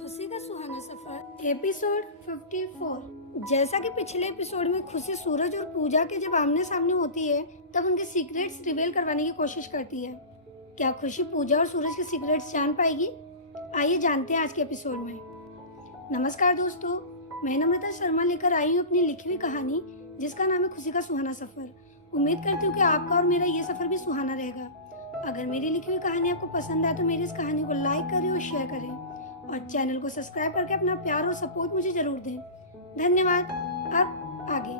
खुशी का सुहाना सफर एपिसोड 54। जैसा कि पिछले एपिसोड में खुशी सूरज और पूजा के जब आमने सामने होती है तब उनके सीक्रेट्स रिवील करवाने की कोशिश करती है। क्या खुशी पूजा और सूरज के सीक्रेट्स जान पाएगी? आइए जानते हैं आज के एपिसोड में। नमस्कार दोस्तों, मैं नम्रता शर्मा लेकर आई हूँ अपनी लिखी हुई कहानी जिसका नाम है खुशी का सुहाना सफर। उम्मीद करती हूँ कि आपका और मेरा ये सफर भी सुहाना रहेगा। अगर मेरी लिखी हुई कहानी आपको पसंद आए तो मेरी इस कहानी को लाइक करें और शेयर करें और चैनल को सब्सक्राइब करके अपना प्यार और सपोर्ट मुझे जरूर दें। धन्यवाद। अब आगे।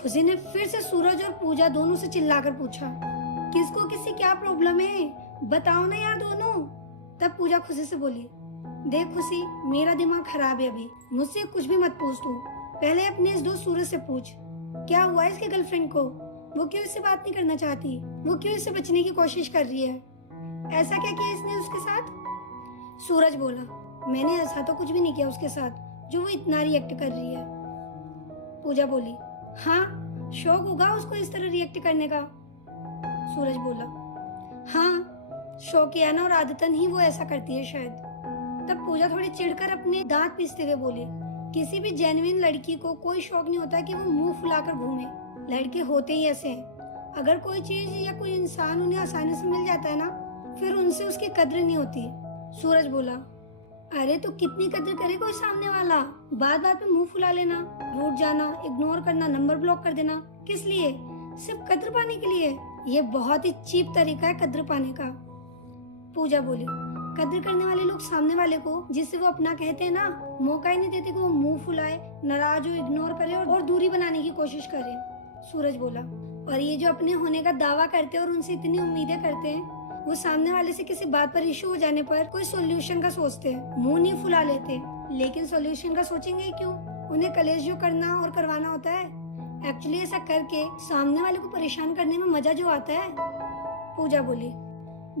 खुशी ने फिर से सूरज और पूजा दोनों से चिल्लाकर पूछा, किसको किसी क्या प्रॉब्लम है, बताओ ना यार दोनों। तब पूजा खुशी से बोली, देख खुशी, मेरा दिमाग खराब है अभी, मुझसे कुछ भी मत पूछ तू। पहले अपने इस दोस्त सूरज से पूछ, क्या हुआ इसके गर्लफ्रेंड को, वो क्यों इससे बात नहीं करना चाहती, वो क्यों इससे बचने की कोशिश कर रही है, ऐसा क्या किया इसने उसके साथ। सूरज बोला, मैंने ऐसा तो कुछ भी नहीं किया उसके साथ जो वो इतना रिएक्ट कर रही है। पूजा बोली, हाँ शौक होगा उसको इस तरह रिएक्ट करने का। सूरज बोला, हाँ शौकियाना और आदतन ही वो ऐसा करती है शायद। तब पूजा थोड़ी चिढ़कर अपने दांत पीसते हुए बोली, किसी भी जेन्युइन लड़की को कोई शौक नहीं होता कि वो मुंह फुलाकर घूमे, लड़के होते ही ऐसे हैं। अगर कोई चीज या कोई इंसान उन्हें आसानी से मिल जाता है ना, फिर उनसे उसकी कद्र नहीं होती। सूरज बोला, अरे तो कितनी कद्र करे कोई सामने वाला, बात बात में मुंह फुला लेना, रूठ जाना, इग्नोर करना, नंबर ब्लॉक कर देना, किस लिए? सिर्फ कद्र पाने के लिए। ये बहुत ही चीप तरीका है कद्र पाने का। पूजा बोली, कद्र करने वाले लोग सामने वाले को, जिसे वो अपना कहते हैं ना, मौका ही नहीं देते कि वो मुंह फुलाए, नाराज हो, इग्नोर करे और दूरी बनाने की कोशिश करे। सूरज बोला, और ये जो अपने होने का दावा करते हैं और उनसे इतनी उम्मीदें करते हैं, वो सामने वाले से किसी बात पर इशू हो जाने पर कोई सॉल्यूशन का सोचते हैं, मुंह नहीं फुला लेते, लेकिन सॉल्यूशन का सोचेंगे क्यों? उन्हें कलेश जो करना और करवाना होता है। एक्चुअली ऐसा करके सामने वाले को परेशान करने में मजा जो आता है। पूजा बोली,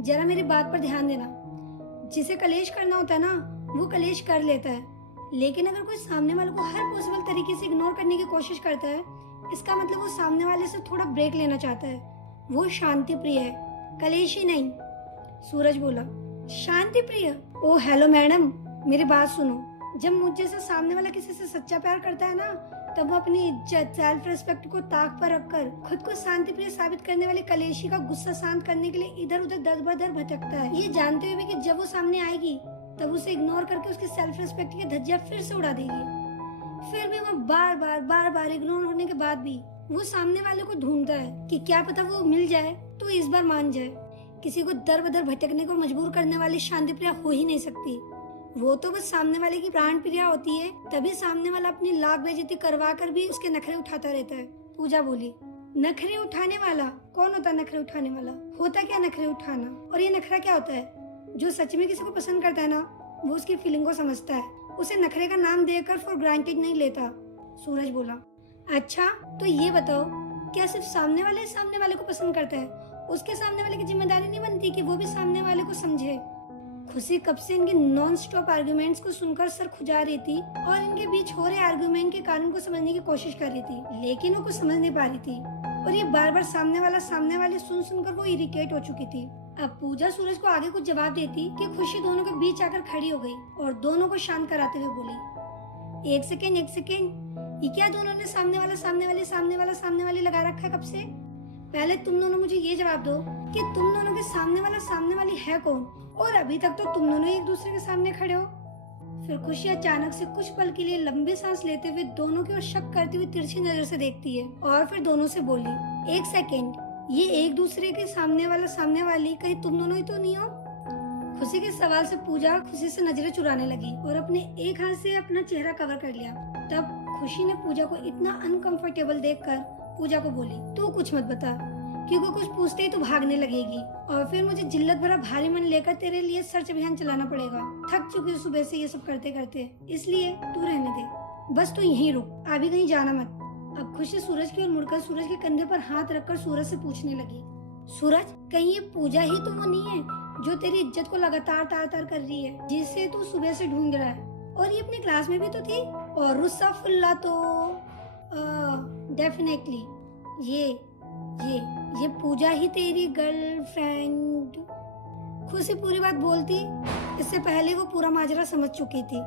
जरा मेरी बात पर ध्यान देना, जिसे कलेश करना होता है ना, वो कलेश कर लेता है, लेकिन अगर कोई सामने वाले को हर पॉसिबल तरीके से इग्नोर करने की कोशिश करता है, इसका मतलब वो सामने वाले से थोड़ा ब्रेक लेना चाहता है। वो शांति प्रिय है, कलेशी नहीं। सूरज बोला, शांति प्रिय? ओ हेलो मैडम, मेरी बात सुनो। जब मुझ जैसा सामने वाला किसी से सच्चा प्यार करता है ना, तब वो अपनी इज्जत, सेल्फ रिस्पेक्ट को ताक पर रखकर खुद को शांति प्रिय साबित करने वाले कलेशी का गुस्सा शांत करने के लिए इधर उधर दर बदर भटकता है, ये जानते हुए भी कि जब वो सामने आएगी तब उसे इग्नोर करके उसके सेल्फ रिस्पेक्ट की धज्जियां फिर से उड़ा देगी। फिर भी वो बार बार इग्नोर होने के बाद भी वो सामने वाले को ढूंढता है कि क्या पता वो मिल जाए तो इस बार मान जाए। किसी को दर बदर भटकने को मजबूर करने वाली शांति प्रिया हो ही नहीं सकती। वो तो बस सामने वाले की प्राण प्रिया होती है, तभी सामने वाला अपनी लाख बेइज्जती करवा कर भी उसके नखरे उठाता रहता है। पूजा बोली, नखरे उठाने वाला कौन होता है? नखरे उठाने वाला होता क्या नखरे उठाना? और ये नखरा क्या होता है? जो सच में किसी को पसंद करता है ना, वो उसकी फीलिंग को समझता है, उसे नखरे का नाम देकर फॉर ग्रांटेड नहीं लेता। सूरज बोला, अच्छा तो ये बताओ, क्या सिर्फ सामने वाले को पसंद करता है? उसके सामने वाले की जिम्मेदारी नहीं बनती कि वो भी सामने वाले को समझे? खुशी कब से इनके नॉन स्टॉप आर्गुमेंट्स को सुनकर सर खुजा रही थी और इनके बीच हो रहे आर्गुमेंट के कारण को समझने की कोशिश कर रही थी, लेकिन वो कुछ समझ नहीं पा रही थी और ये बार बार सामने वाले सुनकर वो इरिटेट हो चुकी थी। अब पूजा सूरज को आगे कुछ जवाब देती कि खुशी दोनों के बीच आकर खड़ी हो गई और दोनों को शांत कराते हुए बोली, एक सेकेंड, ये क्या दोनों ने सामने वाली लगा रखा है कब से? पहले तुम दोनों मुझे ये जवाब दो कि तुम दोनों के सामने वाली है कौन, और अभी तक तो तुम दोनों एक दूसरे के सामने खड़े हो। फिर खुशी अचानक से कुछ पल के लिए लंबी सांस लेते हुए दोनों की ओर शक करती हुई तिरछी नजर से देखती है और फिर दोनों से बोली, एक सेकेंड, ये एक दूसरे के सामने वाली कहीं तुम दोनों ही तो नहीं हो? खुशी के सवाल से पूजा खुशी से नजरें चुराने लगी और अपने एक हाथ से अपना चेहरा कवर कर लिया। तब खुशी ने पूजा को इतना अनकंफर्टेबल देखकर पूजा को बोली, तू कुछ मत बता, क्योंकि कुछ पूछते ही तो भागने लगेगी और फिर मुझे जिल्लत भरा भारी मन लेकर तेरे लिए सर्च अभियान चलाना पड़ेगा। थक चुकी सुबह से ये सब करते करते, इसलिए तू रहने दे, बस तू यहीं रुक, अभी कहीं जाना मत। अब खुशी सूरज की ओर मुड़कर सूरज के कंधे पर हाथ रखकर सूरज से पूछने लगी, सूरज कहीं ये पूजा ही तो वो नहीं है जो तेरी इज्जत को लगातार तार कर रही है, जिसे तू सुबह से ढूंढ रहा है? और ये अपनी क्लास में भी तो थी, और रुस्सा फुल्ला तो डेफिनेटली ये पूजा ही तेरी गर्लफ्रेंड। खुशी पूरी बात बोलती इससे पहले वो पूरा माजरा समझ चुकी थी।